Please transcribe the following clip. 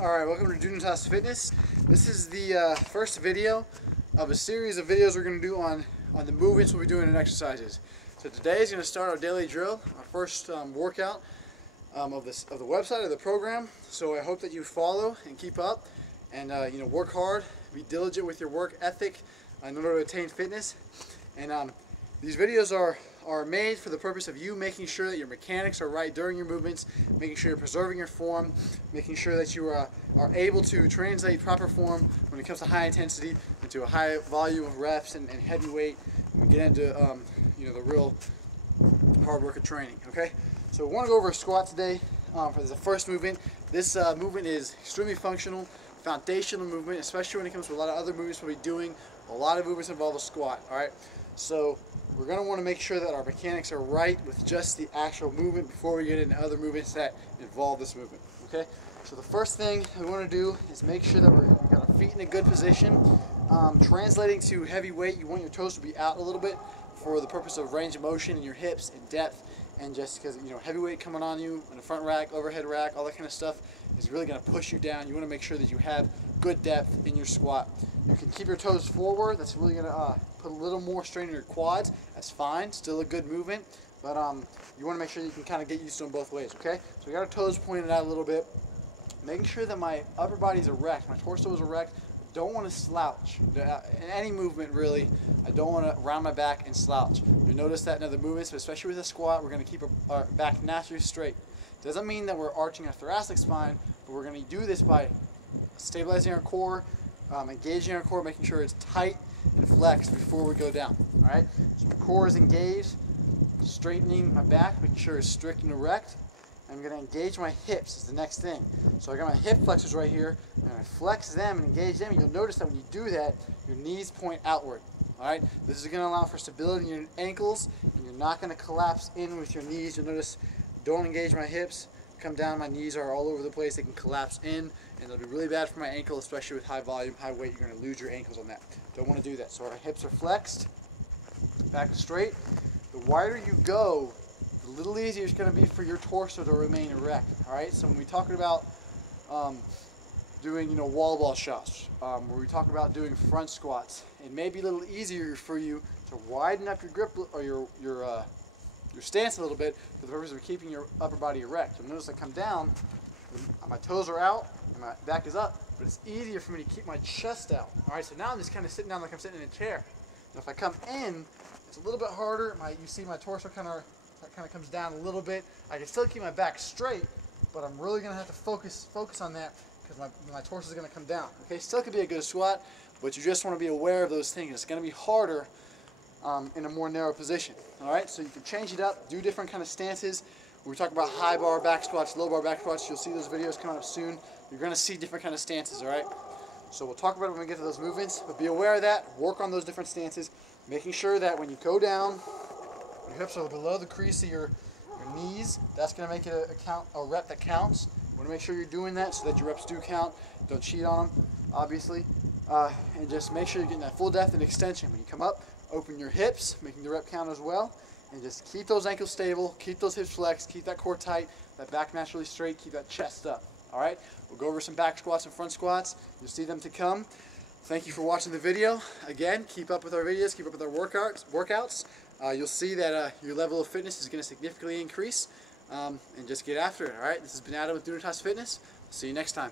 Alright, welcome to Dunetos Fitness. This is the first video of a series of videos we're going to do on the movements we'll be doing in exercises. So today is going to start our daily drill, our first workout of the website of the program. So I hope that you follow and keep up and work hard, be diligent with your work ethic in order to attain fitness. And these videos are made for the purpose of you making sure that your mechanics are right during your movements, making sure you're preserving your form, making sure that you are able to translate proper form when it comes to high intensity into a high volume of reps and heavy weight, and we get into the real hard work of training. Okay, so we want to go over a squat today for the first movement. This movement is extremely functional, foundational movement, especially when it comes to a lot of other movements we'll be doing. A lot of movements involve a squat. All right, so we're going to want to make sure that our mechanics are right with just the actual movement before we get into other movements that involve this movement. Okay, so the first thing we want to do is make sure that we've got our feet in a good position. Translating to heavy weight, you want your toes to be out a little bit for the purpose of range of motion in your hips and depth, and just because heavy weight coming on you in the front rack, overhead rack, all that kind of stuff is really going to push you down. You want to make sure that you have good depth in your squat. You can keep your toes forward. That's really going to put a little more strain in your quads. That's fine, still a good movement, but you want to make sure you can kind of get used to them both ways. Okay, so we got our toes pointed out a little bit, making sure that my upper body is erect, my torso is erect. Don't want to slouch in any movement, really. I don't want to round my back and slouch. You notice that in other movements, but especially with a squat, we're going to keep our back naturally straight. Doesn't mean that we're arching our thoracic spine, but we're going to do this by stabilizing our core, engaging our core, making sure it's tight and flexed before we go down. All right, so my core is engaged, straightening my back, making sure it's strict and erect. I'm going to engage my hips is the next thing. So I got my hip flexors right here, and I flex them and engage them. You'll notice that when you do that, your knees point outward. All right, this is going to allow for stability in your ankles, and you're not going to collapse in with your knees. You'll notice, don't engage my hips, come down, my knees are all over the place. They can collapse in, and it'll be really bad for my ankle, especially with high volume, high weight. You're going to lose your ankles on that. Don't want to do that. So our hips are flexed, back straight. The wider you go, a little easier it's going to be for your torso to remain erect. All right, so when we talk about doing wall ball shots, where we talk about doing front squats, it may be a little easier for you to widen up your grip or your stance a little bit for the purpose of keeping your upper body erect. You'll notice I come down, my toes are out and my back is up, but it's easier for me to keep my chest out. All right, so now I'm just kind of sitting down like I'm sitting in a chair. And if I come in, it's a little bit harder. You see my torso kind of comes down a little bit. I can still keep my back straight, but I'm really going to have to focus on that because my torso is going to come down. Okay, still could be a good squat, but you just want to be aware of those things. It's going to be harder in a more narrow position. All right, so you can change it up, do different kind of stances. When we talk about high bar back squats, low bar back squats, you'll see those videos coming up soon. You're going to see different kind of stances. All right, so we'll talk about it when we get to those movements, but be aware of that. Work on those different stances, making sure that when you go down, your hips are below the crease of your knees. That's going to make it a rep that counts. You want to make sure you're doing that so that your reps do count. Don't cheat on them, obviously. And just make sure you're getting that full depth and extension. When you come up, open your hips, making the rep count as well. And just keep those ankles stable, keep those hips flexed, keep that core tight, that back naturally straight, keep that chest up. All right? We'll go over some back squats and front squats. You'll see them to come. Thank you for watching the video. Again, keep up with our videos, keep up with our workouts. You'll see that your level of fitness is going to significantly increase, and just get after it. All right, this has been Adam with Dunetos Fitness. See you next time.